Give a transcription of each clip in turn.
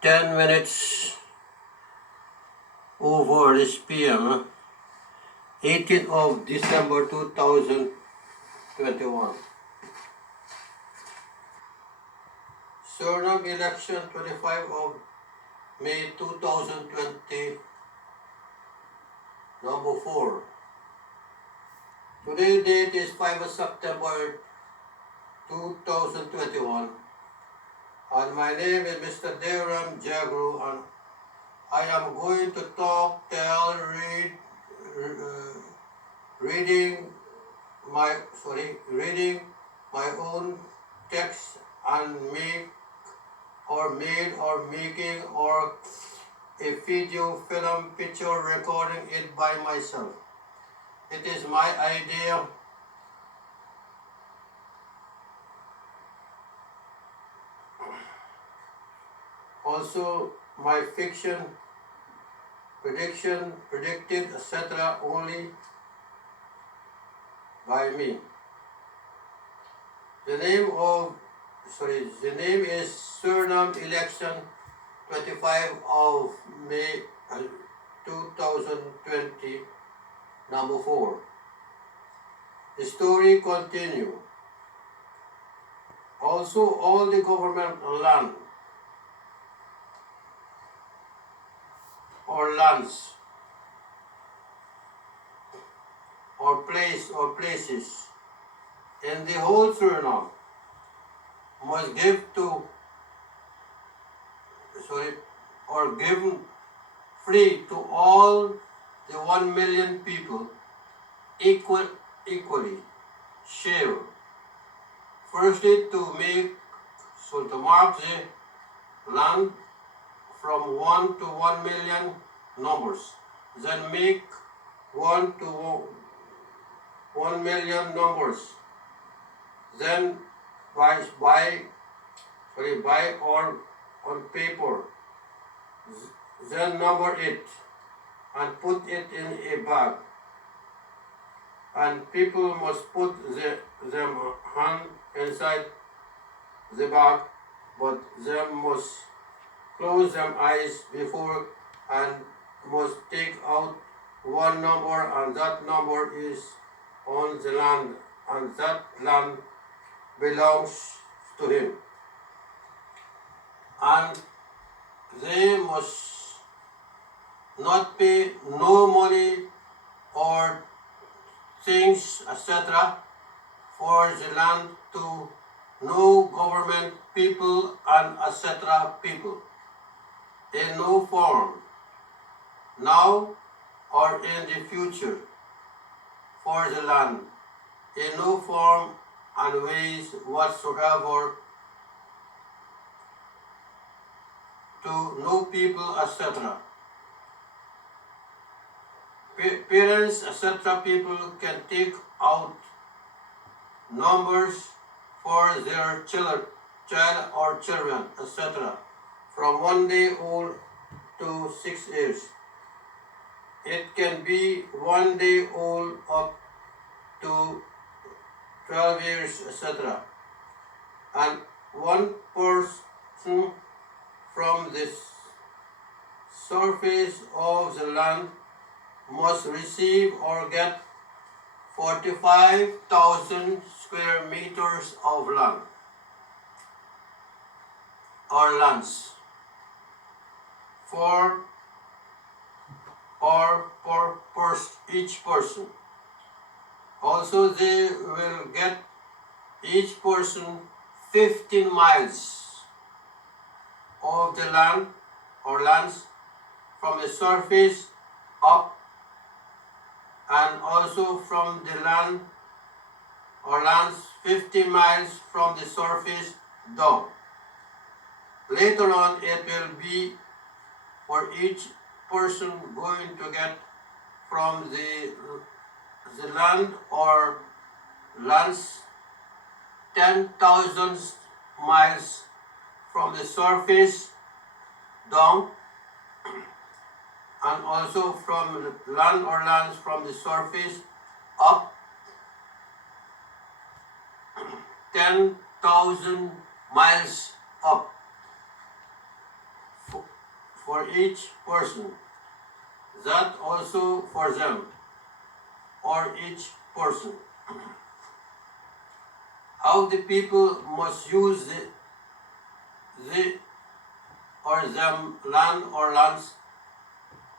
10 minutes over this PM, 18th of December 2021. Suriname election 25 of May 2020, number 4. Today's date is 5 of September 2021, and my name is Mr Dewram Jagroe, and I am going to talk, tell, reading my own text and made or making or a video, film, picture, recording it by myself. It is my idea. Also, my fiction, predicted, etc. only by me. The name is Suriname election 25 of May 2020, number 4. The story continue. Also, all the government land or lands or places in the whole Suriname must give given free to all the 1 million people equally share. Firstly, to mark the land from 1 to 1 million numbers, then make 1 to 1 million numbers, then buy or on paper, then number it and put it in a bag, and people must put them hand inside the bag, but them must close them eyes before and must take out one number, and that number is on the land, and that land belongs to him. And they must not pay no money or things, etc. for the land to no government people and etc. people in no form, now or in the future, for the land in no form and ways whatsoever to no people, etc. Parents, etc. people can take out numbers for their child or children, etc. from 1 day old to 6 years. It can be 1 day old up to 12 years, etc. And one person from the surface of the land must receive or get 45,000 square meters of land or lands for each person. Also, they will get each person 15 miles of the land or lands from the surface up, and also from the land or lands 50 miles from the surface down. Later on, it will be for each person going to get from the land or lands 10,000 miles from the surface down, and also from the land or lands from the surface up 10,000 miles up each person, that also for them, or each person. How the people must use the or them land or lands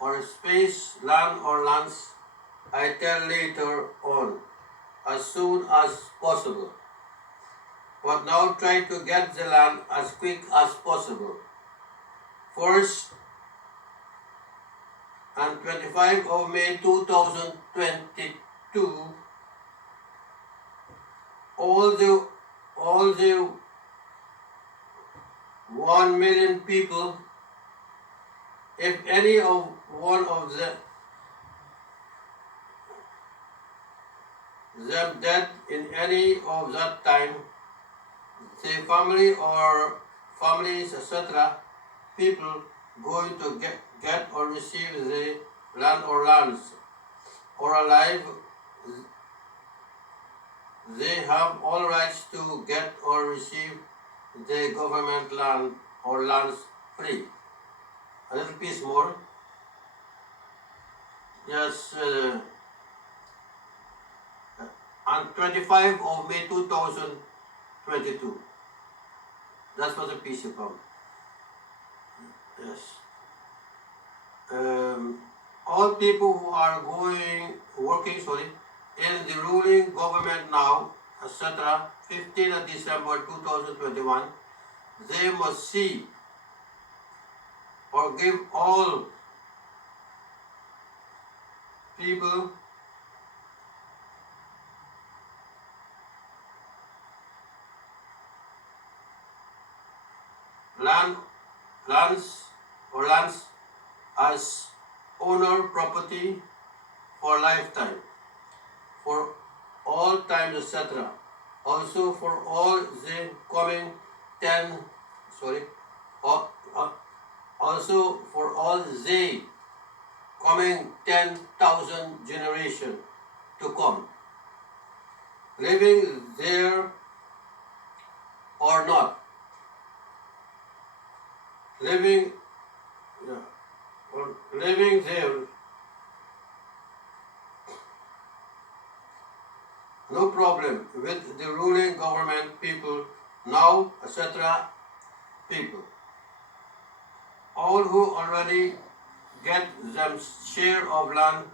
or space, land or lands, I tell later on, as soon as possible. But now try to get the land as quick as possible. First, on 25 of May 2022, all the 1 million people, if any of one of them dead in any of that time, the family or families, etc., people going to get or receive the land or lands, or alive, they have all rights to get or receive the government land or lands free. A little piece more. Yes, on 25 of May 2022. That was a piece you found. Yes. All people who are working in the ruling government now, etc., 15th December 2021, they must see or give all people lands as owner property for lifetime, for all times, etc. Also for all the coming also for all the coming 10,000 generation to come, living there or not, living there, no problem with the ruling government people now, etc. people. All who already get them share of land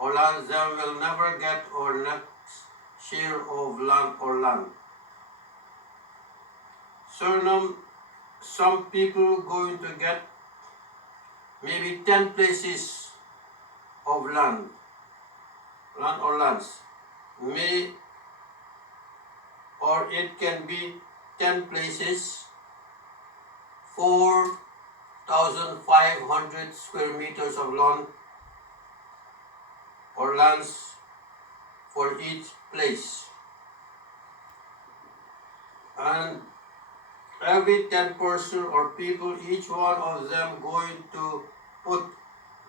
or land, them will never get or next share of land or land. Some people going to get maybe 10 places of land or lands. Or it can be 10 places, 4,500 square meters of land or lands for each place. And every 10 person or people, each one of them going to put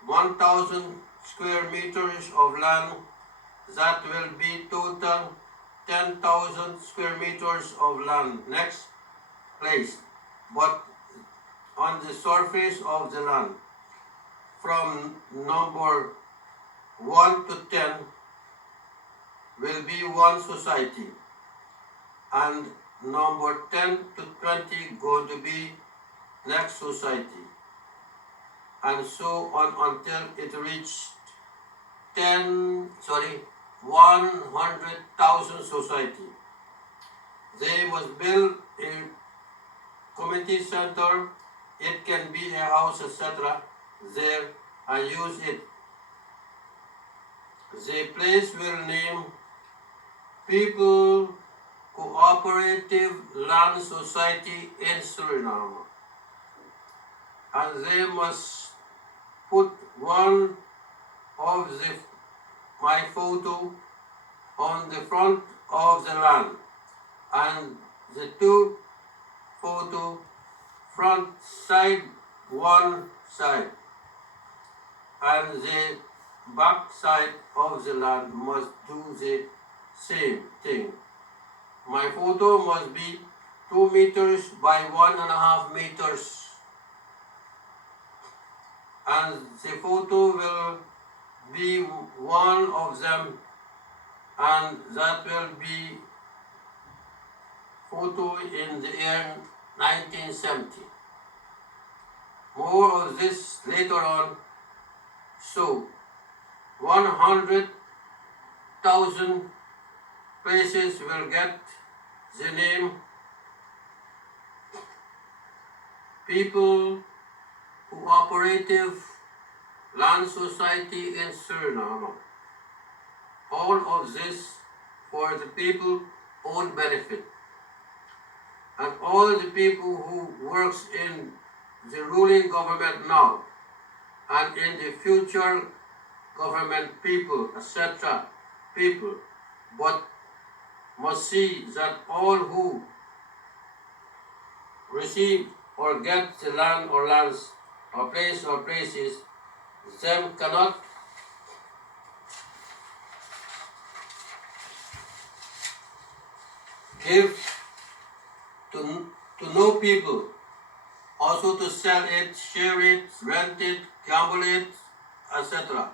1,000 square meters of land. That will be total 10,000 square meters of land next place, but on the surface of the land, from number 1 to 10 will be one society, and number 10 to 20 going to be next society, and so on until it reached 100,000 society. They must build a community center, it can be a house, etc. there, and use it. The place will name People Cooperative Land Society in Suriname, and they must put one of my photo on the front of the land, and the two photo front side one side, and the back side of the land must do the same thing. My photo must be 2 meters by 1.5 meters and the photo will be one of them, and that will be photo in the year 1970. More of this later on. So 100,000 places will get the name People Cooperative Land Society in Suriname. All of this for the people own benefit. And all the people who works in the ruling government now and in the future government people, etc. people, but must see that all who receive or get the land or lands or place or places, them cannot give to no people, also to sell it, share it, rent it, gamble it, etc.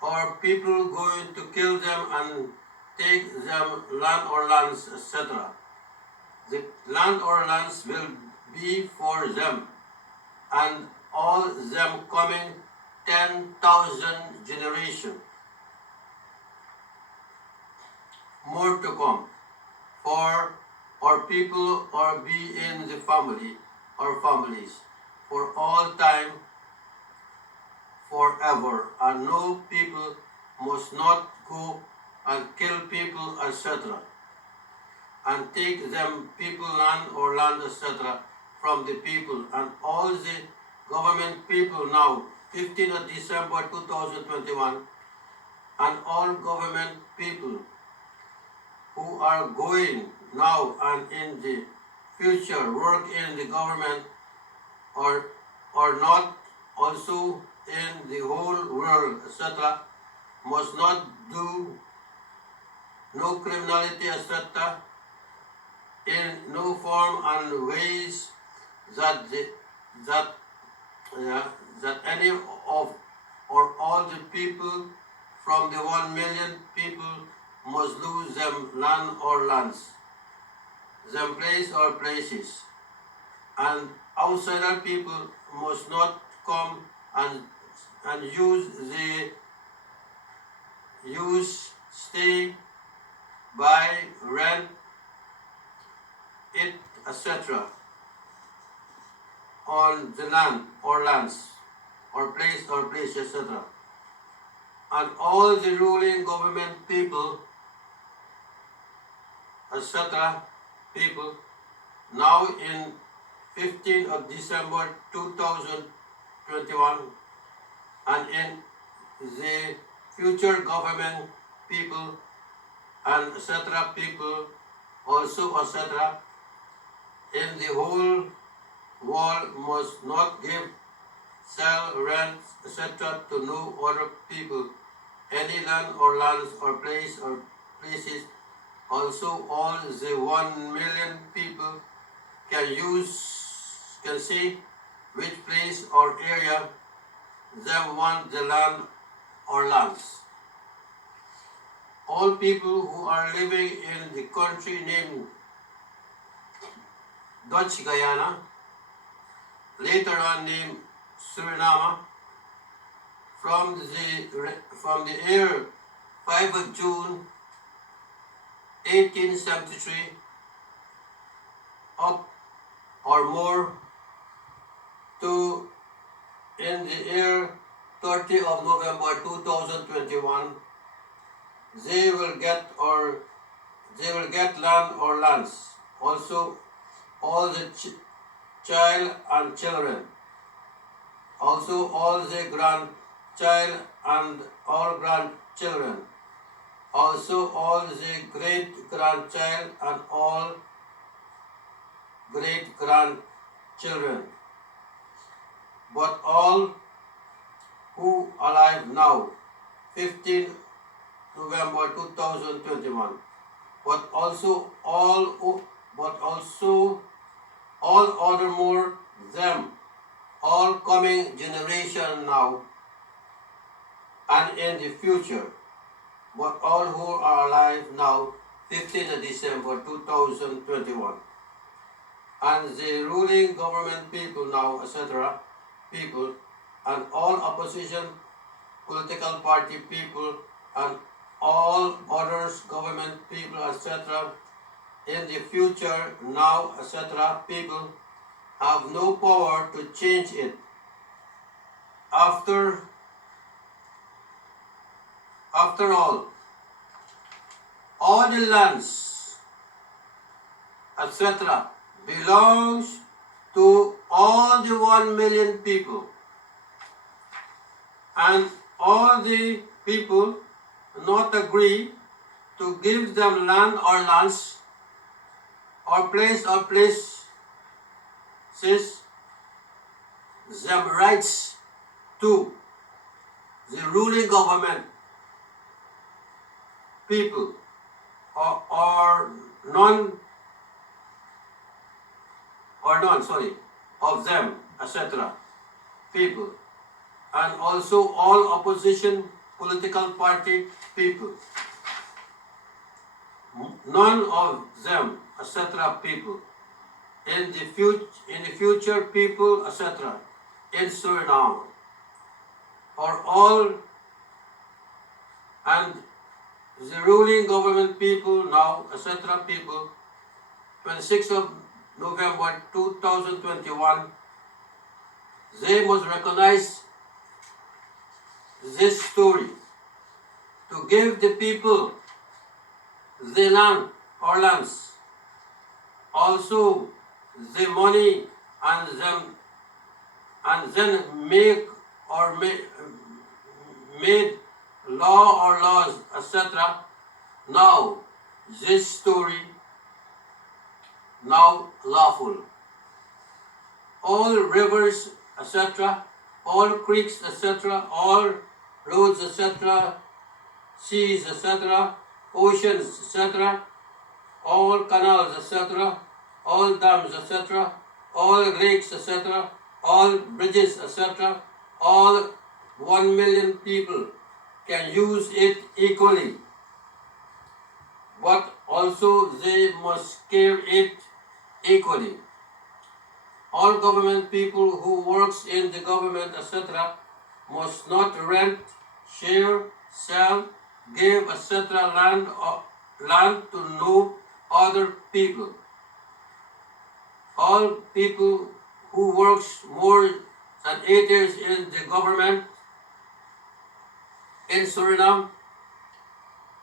Or people going to kill them and take them land or lands, etc. The land or lands will be for them, and all them coming 10,000 generation more to come, for or people or be in the family or families for all time, forever, and no people must not go and kill people, etc., and take them people land or land, etc., from the people. And all the government people now, 15th of December 2021, and all government people who are going now and in the future work in the government or not, also in the whole world, etc., must not do no criminality, etc., in no form and ways that that any of or all the people from the 1 million people must lose them land or lands, them place or places, and outsider people must not come and use, stay, buy, rent it, etc., on the land or lands or place, etc. And all the ruling government people, etc., people, now in 15th of December 2021, and in the future government people and etc. people also, etc., in the whole world must not give, sell, rent, etc. to no other people any land or lands or place or places. Also all the 1 million people can see which place or area they want the land or lands. All people who are living in the country named Dutch Guyana, later on named Suriname, from the year 5 of June 1873 up or more to in the year 30 of November 2021, they will get land or lands. Also all the child and children, also all the grandchild and all grandchildren, also all the great-grandchild and all great-grandchildren, but all who alive now, 15 November 2021, but also all other more them all coming generation now and in the future, but all who are alive now, 15th December 2021, and the ruling government people now, etc., people, and all opposition political party people, and all others government people, etc., in the future now, etc., people, have no power to change it. After all the lands, etc., belongs to all the 1 million people, and all the people not agree to give them land or lands or places them rights to the ruling government people, or none of them, etc., people, and also all opposition political party people, none of them, etc., people, in the future people, etc., in Suriname, or all, and the ruling government people now, etc., people, 26th of November 2021, they must recognize this story to give the people the land or lands, also the money, and then made law or laws, etc. Now this story now lawful. All rivers, etc., all creeks, etc., all roads, etc., seas, etc., oceans, etc., all canals, etc., all dams, etc., all lakes, etc., all bridges, etc., all 1 million people can use it equally, but also they must care it equally. All government people who works in the government, etc., must not rent, share, sell, give, etc., land to no other people. All people who works more than 8 years in the government in Suriname,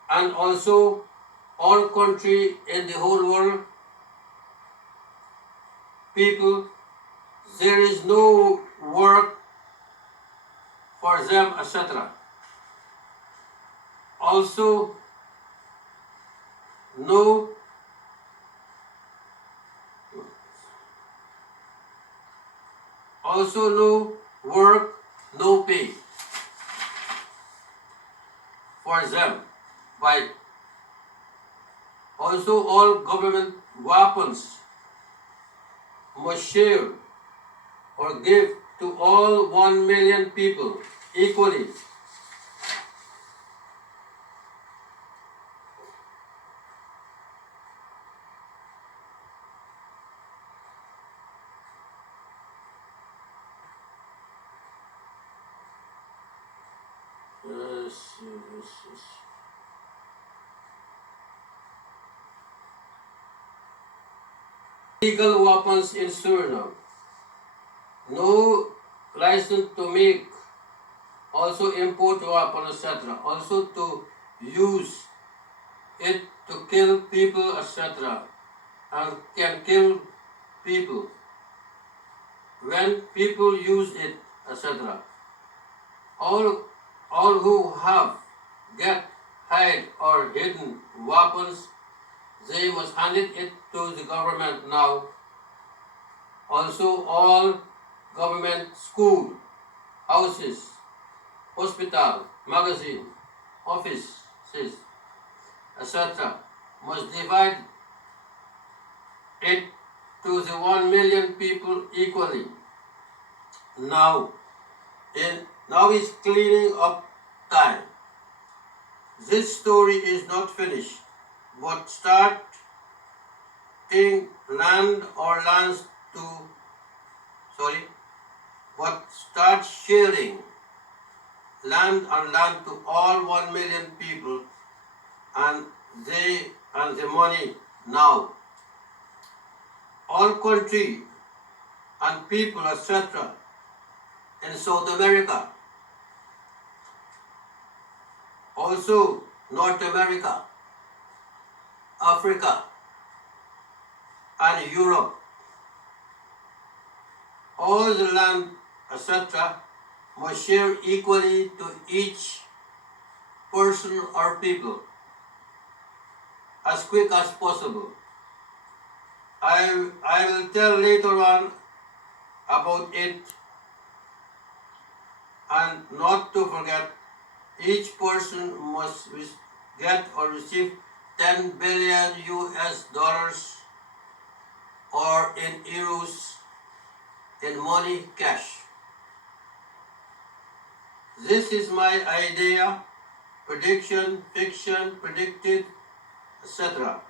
and also all country in the whole world, people, there is no work for them, etc. Also no work, no pay for them. By also all government weapons must share or give to all 1 million people equally. Yes. Legal weapons in Suriname. No license to make, also import weapons, etc. Also to use it to kill people, etc. And can kill people when people use it, etc. All who have hide or hidden weapons, they must hand it to the government now. Also all government school, houses, hospital, magazine, offices, etc. must divide it to the 1 million people equally. now. Now is cleaning up time. This story is not finished, but starting land or lands to but start sharing land and land to all 1 million people and the money now. All country and people, etc. in South America, also North America, Africa, and Europe. All the land, etc., must share equally to each person or people as quick as possible. I will tell later on about it, and not to forget, each person must get or receive 10 billion US dollars or in euros in money cash. This is my idea, prediction, fiction, predicted, etc.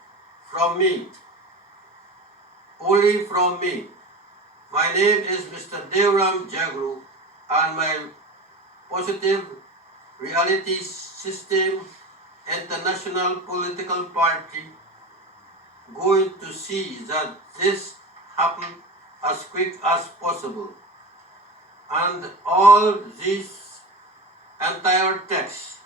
from me, only from me. My name is Mr. Dewram Jagroe, and my positive reality system international political party going to see that this happen as quick as possible. And all this entire text,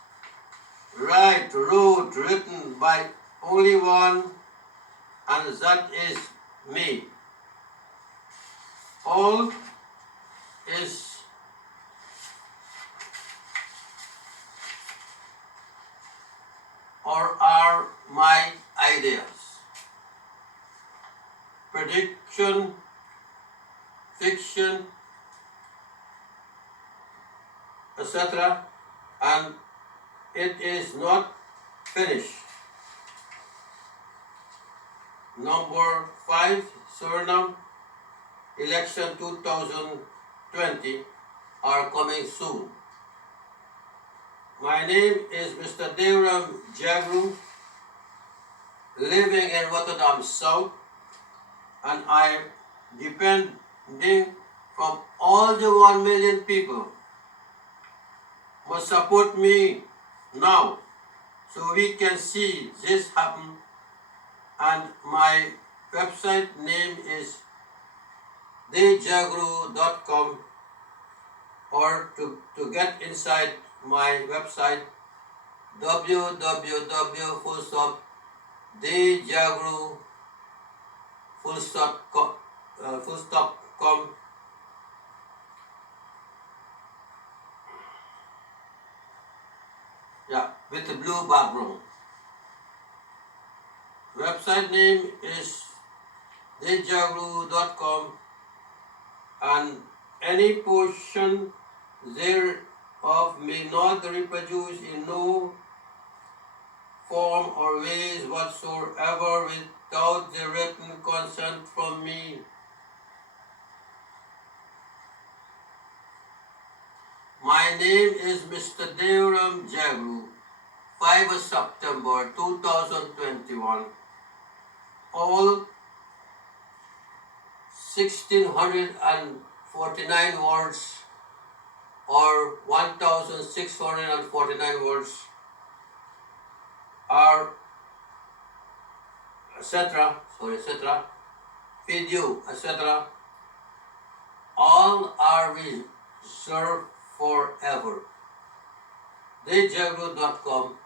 wrote, written by only one, and that is me. All is or are my ideas. Prediction, fiction, etc. And it is not finished. Number 5, Suriname election 2020 are coming soon. My name is Mr. Dewram Jagroe, living in Rotterdam South, and I am depending from all the 1 million people must support me now so we can see this happen. And my website name is deeljagroe.com, or to get inside my website www.deeljagroe.com. Yeah, with the blue background. Website name is deeljagroe.com, and any portion thereof may not reproduce in no form or ways whatsoever without the written consent from me. My name is Mr. Dewram Jagroe, 5 September 2021. All 1649 words or 1649 words are etc. Video, etc. all are reserved forever. deeljagroe.com.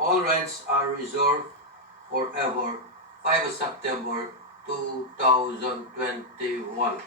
All rights are reserved forever. 5 September 2021.